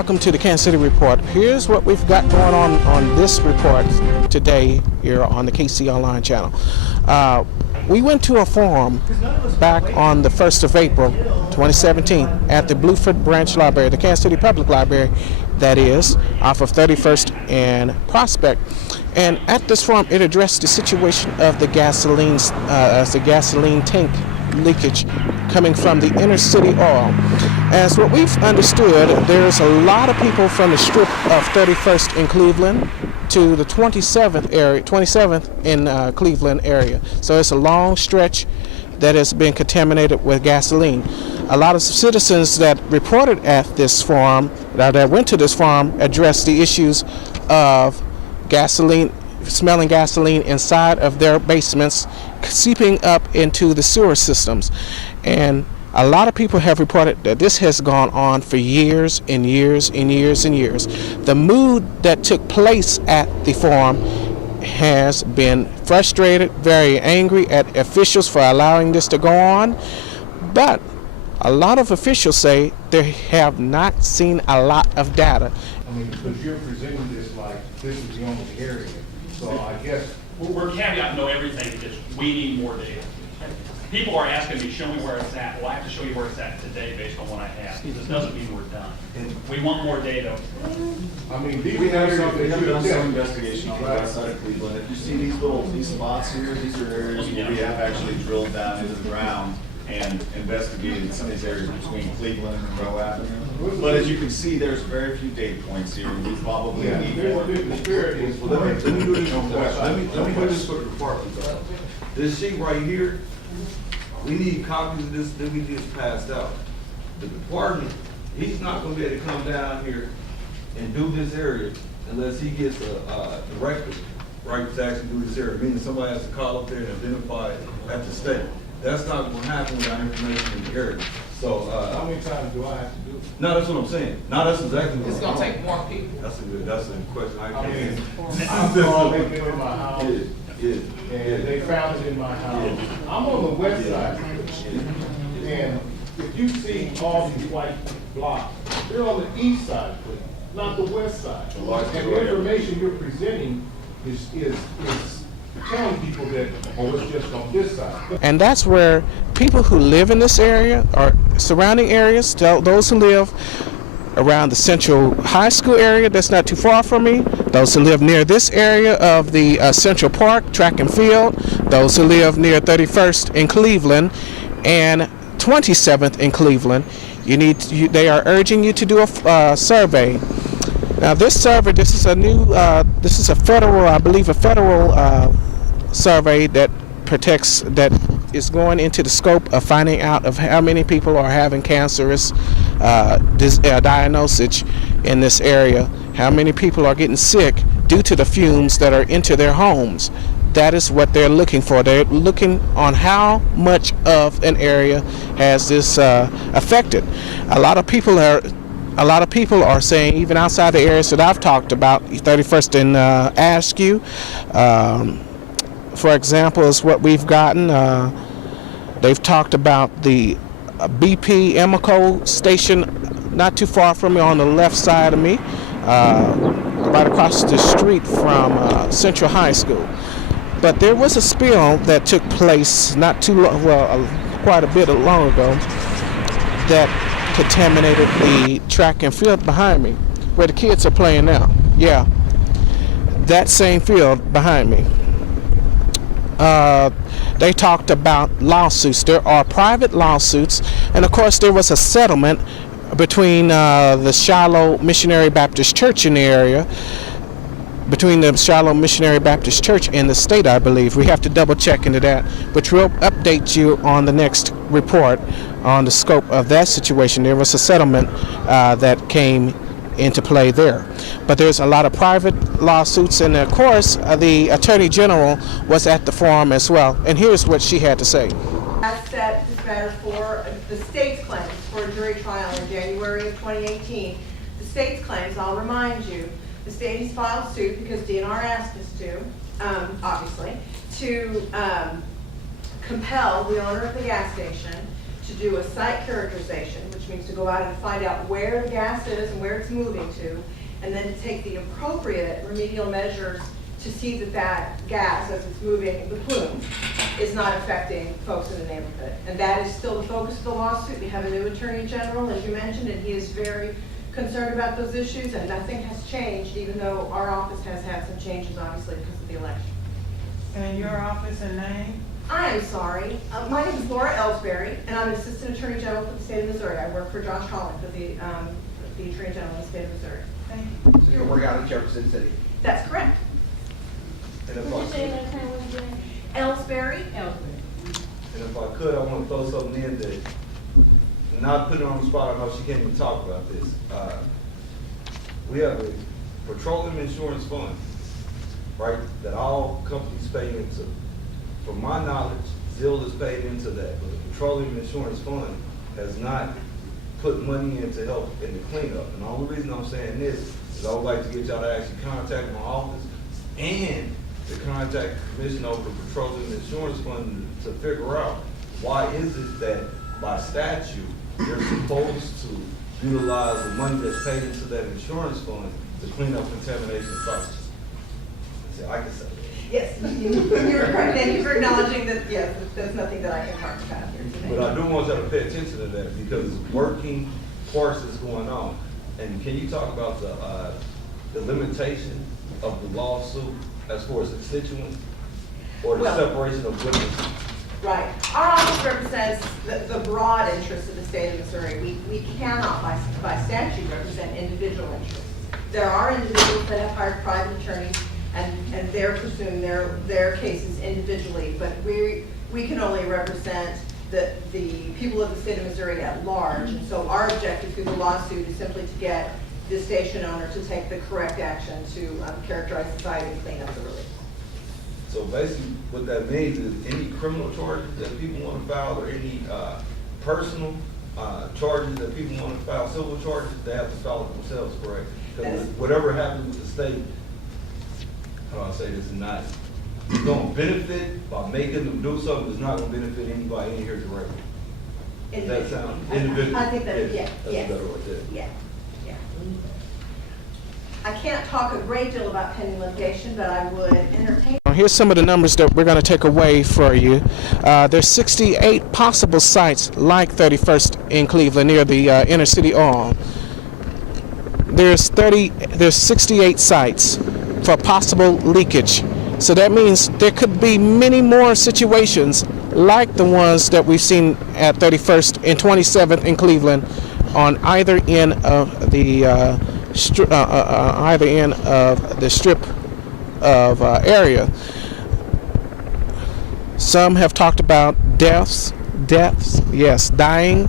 Welcome to the Kansas City Report. Here's what we've got going on this report today here on the KCR Online channel. We went to a forum back on the 1st of April 2017 at the Bluford Branch Library, the Kansas City Public Library, that is, off of 31st and Prospect. And at this forum, it addressed the situation of the gasoline tank leakage coming from the Inner City Oil. As what we've understood, there's a lot of people from the strip of 31st in Cleveland to the 27th in Cleveland area. So it's a long stretch that has been contaminated with gasoline. A lot of citizens that reported at this forum, that went to this forum, addressed the issues of gasoline, smelling gasoline inside of their basements, seeping up into the sewer systems. And a lot of people have reported that this has gone on for years and years and years and years. The mood that took place at the forum has been frustrated, very angry at officials for allowing this to go on. But a lot of officials say they have not seen a lot of data. I mean, because you're presenting this like this is the only area. So I guess we're caveating know everything because we need more data. People are asking me, show me where it's at. Well, I have to show you where it's at today based on what I have. This doesn't mean we're done. We want more data. I mean, we have done some investigation on the west side of Cleveland. If you see these spots here, these are areas where we have actually drilled down into the ground and investigated some of these areas between Cleveland and Monroe Avenue. But as you can see, there's very few data points here. We probably need more. Let me put this for the department. This sheet right here, we need copies of this that we just passed out. The department, he's not gonna be able to come down here and do this area unless he gets a directive, right, to actually do this area, meaning somebody has to call up there and identify it at the state. That's not gonna happen without information in the area. So, how many times do I have to do it? no, that's what I'm saying. No, that's exactly what It's gonna take more people. That's a question I I can't mean, answer. I saw them in my house, Yeah. and they found it in my house. I'm on the west side, and if you see all these white blocks, they're on the east side, not the west side. And the information you're presenting is telling people that, oh, it's just on this side. And that's where people who live in this area or surrounding areas, those who live around the Central High School area, that's not too far from me, those who live near this area of the Central Park, track and field, those who live near 31st in Cleveland and 27th in Cleveland, they are urging you to do a survey. Now this survey, this is a federal, I believe a federal survey that is going into the scope of finding out of how many people are having cancerous diagnosis in this area, how many people are getting sick due to the fumes that are into their homes. That is what they're looking for. They're looking on how much of an area has this affected. A lot of people are saying, even outside the areas that I've talked about, 31st and Askew, for example, is what we've gotten. They've talked about the BP Emeco station not too far from me on the left side of me, right across the street from Central High School. But there was a spill that took place not too long, quite a bit long ago, that contaminated the track and field behind me, where the kids are playing now. Yeah, that same field behind me. They talked about lawsuits. There are private lawsuits, and of course there was a settlement between the Shiloh Missionary Baptist Church in the area, between the Shiloh Missionary Baptist Church and the state, I believe. We have to double check into that, but we'll update you on the next report on the scope of that situation. There was a settlement that came into play there. But there's a lot of private lawsuits, and of course the Attorney General was at the forum as well, and here's what she had to say. As set this matter for the state's claims for a jury trial in January of 2018. The state's claims, I'll remind you, the state has filed suit because DNR asked us to, obviously, to compel the owner of the gas station to do a site characterization, which means to go out and find out where the gas is and where it's moving to, and then to take the appropriate remedial measures to see that that gas, as it's moving, the plume, is not affecting folks in the neighborhood. And that is still the focus of the lawsuit. We have a new attorney general, as you mentioned, and he is very concerned about those issues, and nothing has changed, even though our office has had some changes, obviously, because of the election. And your office and name? I am sorry. My name is Laura Ellsbury, and I'm an assistant attorney general for the state of Missouri. I work for Josh Holland, for the attorney general of the state of Missouri. Thank you. So you work out in Jefferson City. That's correct. And if What's your I name could, and kind of what Ellsbury. And if I could, I want to throw something in that, not putting her on the spot, I know she can't even talk about this. We have a petroleum insurance fund, right, that all companies pay into. From my knowledge, Zill is paid into that, but the petroleum insurance fund has not put money in to help in the cleanup. And the only reason I'm saying this is I would like to get y'all to actually contact my office and to contact the Commission over the Petroleum Insurance Fund to figure out why is it that by statute, they're supposed to utilize the money that's paid into that insurance fund to clean up contamination sites. See, I can say that. Yes, you're correct. Thank you for acknowledging that, yes, there's nothing that I can talk about here today. But I do want y'all to pay attention to that because working parts is going on. And can you talk about the limitation of the lawsuit as far as constituents or the Well- separation of witnesses? Right. Our office represents the broad interests of the state of Missouri. We cannot, by statute, represent individual interests. There are individuals that have hired private attorneys, and they're pursuing their cases individually, but we can only represent the people of the state of Missouri at large. And so our objective through the lawsuit is simply to get the station owner to take the correct action to characterize the site and clean up the release. So basically, what that means is any criminal charges that people want to file or any personal charges that people want to file, civil charges, they have to file it themselves, correct? Because whatever happens with the state, how do I say this, is not going to benefit by making them do something, it's not going to benefit anybody in here directly. Does that sound individual? I think that, yeah, That's yeah. a better word there. Yeah, yeah. I can't talk a great deal about pending litigation, but I would entertain. Here's some of the numbers that we're going to take away for you. There's 68 possible sites like 31st in Cleveland near the Inner City Oil. There's 68 sites for possible leakage. So that means there could be many more situations like the ones that we've seen at 31st and 27th in Cleveland on either end of the strip of area. Some have talked about deaths, yes, dying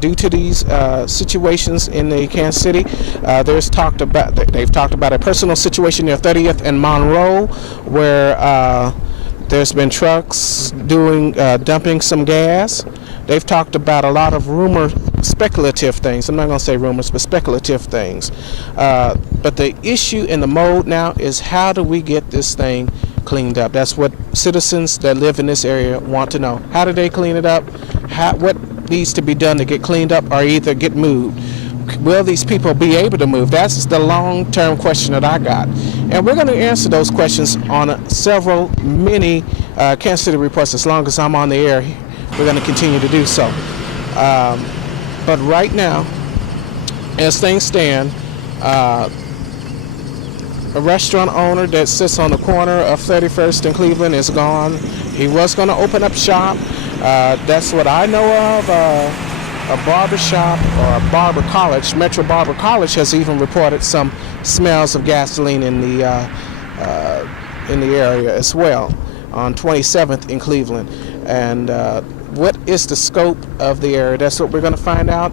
due to these situations in the Kansas City. They've talked about a personal situation near 30th and Monroe where there's been trucks dumping some gas. They've talked about a lot of speculative things. I'm not going to say rumors, but speculative things. But the issue in the mode now is how do we get this thing cleaned up? That's what citizens that live in this area want to know. How do they clean it up? What needs to be done to get cleaned up or either get moved? Will these people be able to move? That's the long-term question that I got. And we're going to answer those questions on many Kansas City reports. As long as I'm on the air, we're going to continue to do so. But right now, as things stand, a restaurant owner that sits on the corner of 31st and Cleveland is gone. He was going to open up shop. That's what I know of. A barber shop or a barber college, Metro Barber College, has even reported some smells of gasoline in the area as well on 27th in Cleveland. And what is the scope of the area? That's what we're going to find out.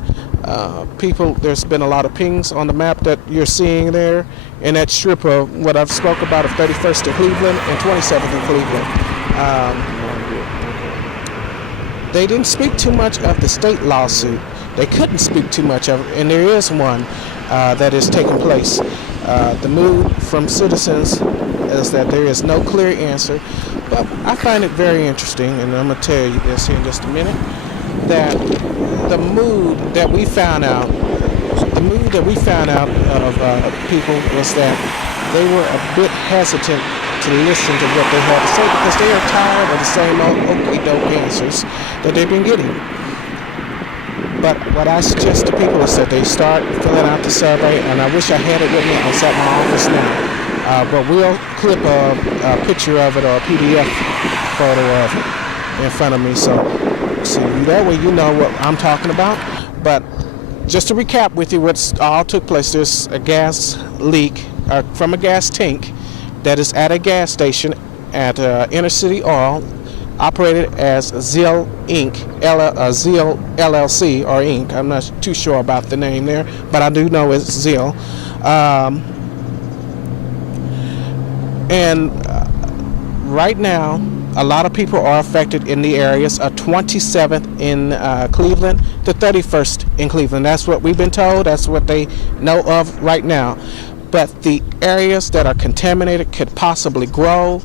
There's been a lot of pings on the map that you're seeing there in that strip of what I've spoke about of 31st in Cleveland and 27th in Cleveland. They didn't speak too much of the state lawsuit. They couldn't speak too much of it, and there is one that is taking place. The mood from citizens is that there is no clear answer, but I find it very interesting, and I'm going to tell you this here in just a minute. that the mood that we found out of people was that they were a bit hesitant to listen to what they had to say because they are tired of the same old okey-doke answers that they've been getting. But what I suggest to people is that they start filling out the survey, and I wish I had it with me. It's at my office now. But we'll clip a picture of it or a PDF photo of it in front of me. So that way you know what I'm talking about. But just to recap with you what all took place, there's a gas leak from a gas tank that is at a gas station at Inner City Oil, operated as Zill Inc, Zill LLC or Inc. I'm not too sure about the name there, but I do know it's Zill. Right now, a lot of people are affected in the areas of 27th in Cleveland to 31st in Cleveland. That's what we've been told. That's what they know of right now. But the areas that are contaminated could possibly grow.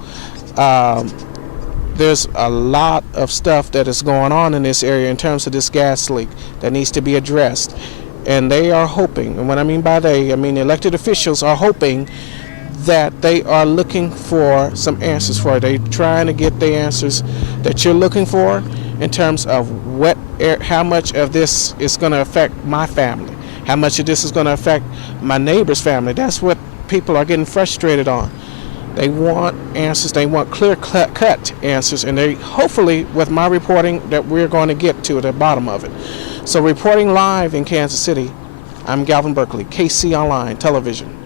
There's a lot of stuff that is going on in this area in terms of this gas leak that needs to be addressed. And they are hoping, and what I mean by they, I mean elected officials are hoping that they are looking for some answers for it. They're trying to get the answers that you're looking for in terms of how much of this is going to affect my family, how much of this is going to affect my neighbor's family. That's what people are getting frustrated on. They want answers. They want clear-cut answers, and they hopefully, with my reporting, that we're going to get to the bottom of it. So, reporting live in Kansas City, I'm Galvin Berkley, KCR Television.